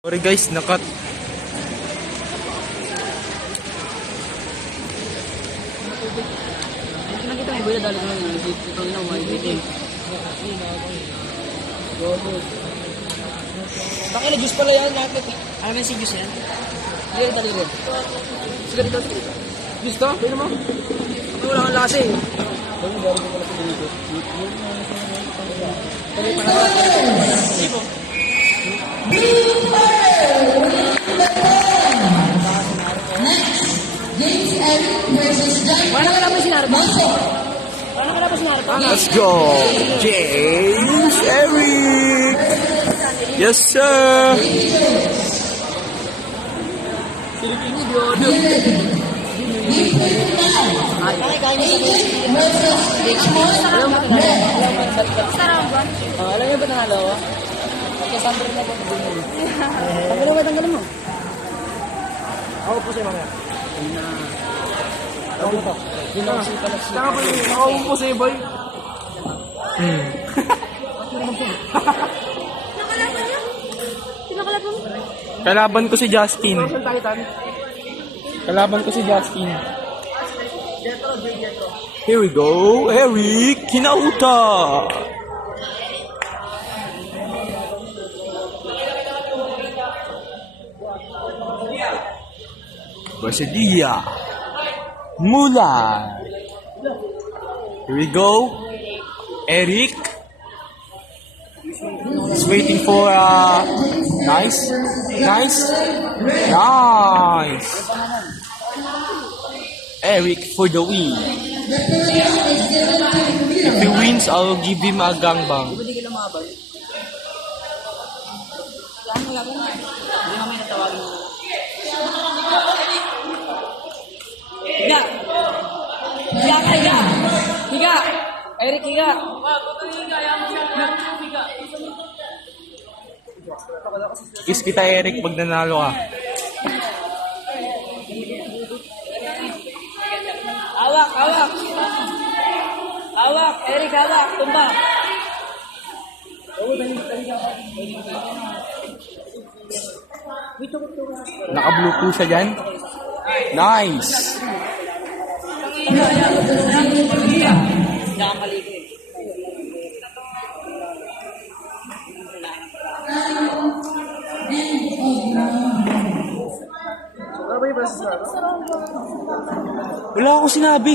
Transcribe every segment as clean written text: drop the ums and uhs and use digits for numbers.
Sorry guys, nakat. Nakita may bulan dali naman yung ito na may bitin. Bakit na juice pala yan lahat? Ano may si juice yan? Hindi rin dali rin. Sige dito. Juice to? Pwede mo? Wala kang lasa eh. Let's go, James Eric. Yes sir. Alam niyo ba nanalo ako? Kasama rin ako. Tanggalin mo. Ako po sa'yo mamaya. Ako to. Ginawsi pala siya. Saka po ako po sa'yo boy. Kalaban ko si Justin. Kalaban ko si Justin. Here we go, Eric Kinauta. Basedia Mula. Here we go, Eric. He's waiting for nice. Eric for the win. If he wins, I'll give him a gangbang. Hindi ka lumaban. Saan mo laban? Hindi namin natawagin mo. Higa! Higa! Eric, higa! Kiss kita, Eric, pag nanalo ka. Hawak! Eric, hawak! Tumba! Naka-blue po siya dyan. Nice! Nakamaligo eh. Ano ba yung process na? Wala akong sinabi.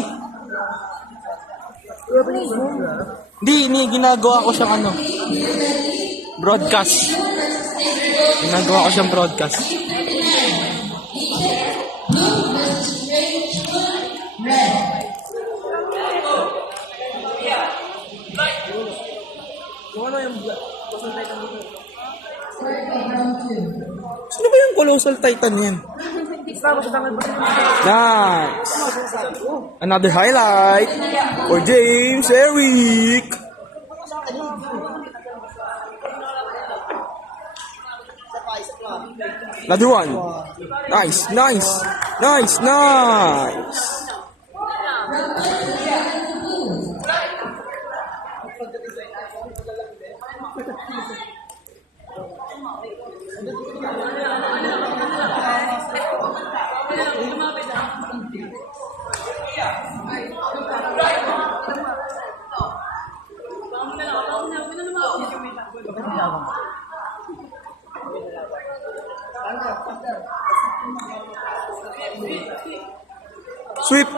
Hindi, ginagawa ko siyang broadcast. Ginagawa ko siyang broadcast. Kung ano yung Colossal Titan dito? Sino ba yung Colossal Titan yan? Nice! Another highlight for James Eric. Another one. Nice. Sweep.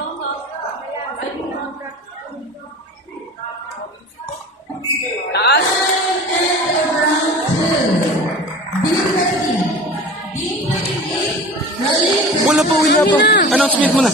Wala pa. Announcement mo na.